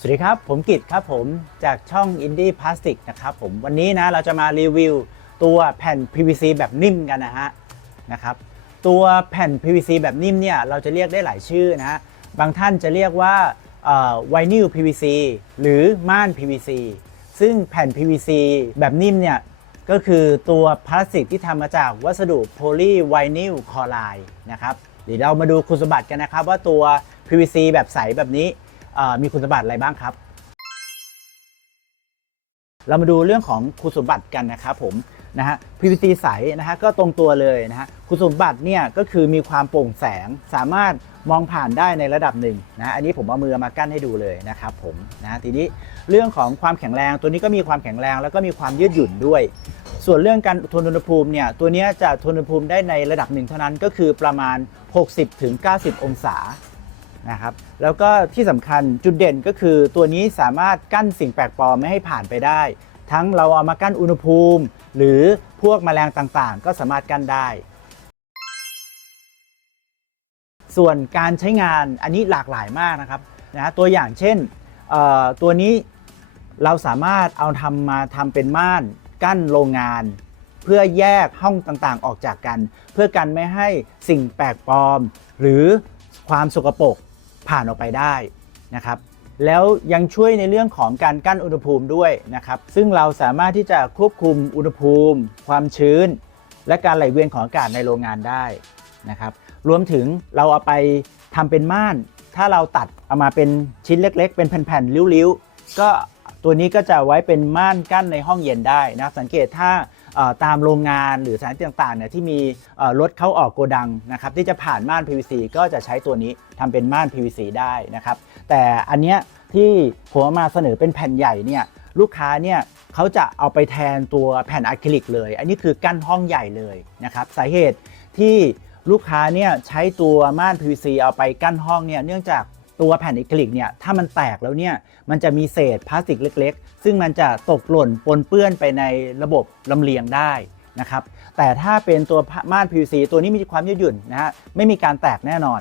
สวัสดีครับ ผมกิตครับผมจากช่อง Indie Plastic นะครับผมวันนี้นะเราจะมารีวิวตัวแผ่น PVC แบบนิ่มกันนะฮะนะครับตัวแผ่น PVC แบบนิ่มเนี่ยเราจะเรียกได้หลายชื่อนะฮะบางท่านจะเรียกว่าไวนิล PVC หรือม่าน PVC ซึ่งแผ่น PVC แบบนิ่มเนี่ยก็คือตัวพลาสติกที่ทำมาจากวัสดุโพลีไวนิลคลอไรด์นะครับเดี๋ยวเรามาดูคุณสมบัติกันนะครับว่าตัว PVC แบบใสแบบนี้ มีคุณสมบัติอะไรบ้างครับ เรามาดูเรื่องของคุณสมบัติกันนะครับผมนะฮะ PVC ใสนะฮะก็ตรงตัวเลยนะฮะคุณสมบัติเนี่ยก็คือมีความโปร่งแสงสามารถมองผ่านได้ในระดับหนึ่งนะอันนี้ผมเอามือมากั้นให้ดูเลยนะครับผมนะทีนี้เรื่องของความแข็งแรงตัวนี้ก็มีความแข็งแรงแล้วก็มีความยืดหยุ่นด้วย ส่วนเรื่องการทนอุณหภูมิเนี่ยตัวนี้จะทนอุณหภูมิได้ในระดับหนึ่งเท่านั้นก็คือประมาณ 60-90 องศา นะครับแล้วก็ที่สำคัญจุดเด่นก็คือตัวนี้สามารถกั้นสิ่งแปลกปลอมไม่ให้ผ่านไปได้ ทั้งเราเอามากั้นอุณหภูมิ หรือพวกแมลงต่างๆ ก็สามารถกั้นได้ ส่วนการใช้งานอันนี้หลากหลายมากนะครับนะตัวอย่างเช่นตัวนี้เราสามารถเอาทำมาทำเป็นม่านกั้นโรงงาน เพื่อแยกห้องต่างๆออกจากกัน เพื่อกันไม่ให้สิ่งแปลกปลอม หรือความสกปรก ผ่านออกไปได้นะครับแล้วยังช่วยในเรื่องของการกั้นอุณหภูมิด้วยนะครับ ซึ่งเราสามารถที่จะควบคุมอุณหภูมิ ความชื้น และการไหลเวียนของอากาศในโรงงานได้นะครับ รวมถึงเราเอาไปทำเป็นม่าน ถ้าเราตัดเอามาเป็นชิ้นเล็ก ๆ เป็นแผ่นๆ ริ้วๆ ก็ ตัวนี้ก็จะไว้เป็นม่านกั้นในห้องเย็นได้นะครับสังเกตถ้าตามโรงงานหรือสถานที่ต่างๆเนี่ยที่มีรถเข้าออกโกดังนะครับที่จะผ่านม่าน PVC ก็จะใช้ตัวนี้ทำเป็นม่าน PVC ได้นะครับ แต่อันเนี้ยที่ผมมาเสนอเป็นแผ่นใหญ่เนี่ยลูกค้าเนี่ยเขาจะเอาไปแทนตัวแผ่นอะคริลิกเลย อันนี้คือกั้นห้องใหญ่เลยนะครับสาเหตุที่ลูกค้าเนี่ยใช้ตัวม่าน PVC เอาไปกั้นห้องเนี่ยเนื่องจาก ตัวแผ่นอะคริลิกเนี่ยถ้ามันแตกแล้วเนี่ยมันจะมีเศษพลาสติกเล็ก ๆ ซึ่งมันจะตกหล่นปนเปื้อนไปในระบบลำเลียงได้นะครับแต่ถ้าเป็นตัวม่าน PVC ตัวนี้มีความยืดหยุ่นนะฮะไม่มีการแตกแน่นอน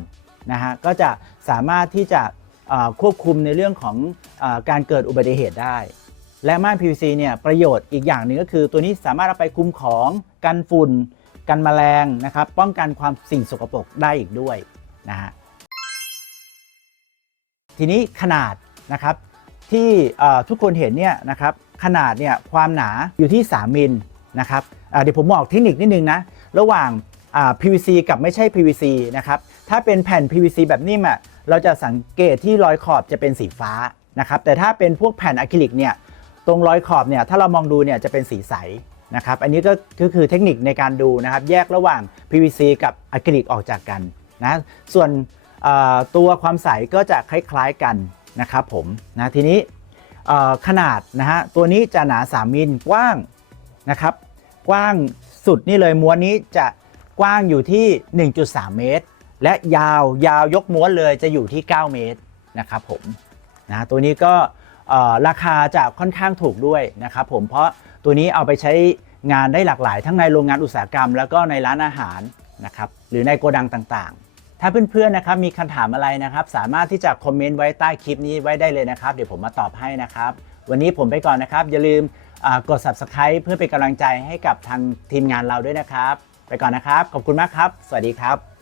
นะฮะก็จะสามารถที่จะควบคุมในเรื่องของอการเกิดอุบัติเหตุได้ และม่าน PVC เนี่ยประโยชน์อีกอย่างหนึ่งก็คือ ตัวนี้สามารถเอาไปคุมของกันฝุ่น กันแมลงนะครับป้องกันความสิ่งสกปรกได้อีกด้วยนะฮะ ทีนี้ขนาดนะครับที่ทุกคนเห็นเนี่ยนะครับขนาดเนี่ยความหนาอยู่ที่ 3 มิลนะครับเดี๋ยวผมบอกเทคนิคนิดนึงนะระหว่าง PVC กับไม่ใช่ PVC นะครับถ้าเป็นแผ่น PVC แบบนิ่มอะเราจะสังเกตที่รอยขอบจะเป็นสีฟ้านะครับแต่ถ้าเป็นพวกแผ่นอะคริลิกเนี่ยตรงรอยขอบเนี่ยถ้าเรามองดูเนี่ยจะเป็นสีใสนะครับอันนี้ก็คือเทคนิคในการดูนะครับแยกระหว่าง PVC กับอะคริลิกออกจากกันนะส่วน ตัวความใสก็จะคล้ายๆกันนะครับผมนะทีนี้ขนาดนะฮะตัวนี้จะหนา 3 มิลกว้างนะครับ กว้างสุดนี่เลยม้วนนี้จะกว้างอยู่ที่ 1.3 เมตร และยาวยาวยกม้วนเลยจะอยู่ที่ 9 เมตรนะครับผมนะตัวนี้ก็ราคาจะค่อนข้างถูกด้วยนะครับผมเพราะตัวนี้เอาไปใช้งานได้หลากหลาย ทั้งในโรงงานอุตสาหกรรม แล้วก็ในร้านอาหารนะครับหรือในโกดังต่างๆ ถ้าเพื่อนๆนะครับมีคำถามอะไรนะครับ สามารถที่จะคอมเมนต์ไว้ใต้คลิปนี้ไว้ได้เลยนะครับ เดี๋ยวผมมาตอบให้นะครับ วันนี้ผมไปก่อนนะครับ อย่าลืมกด subscribe เพื่อเป็นกำลังใจให้กับทางทีมงานเราด้วยนะครับ ไปก่อนนะครับ ขอบคุณมากครับ สวัสดีครับ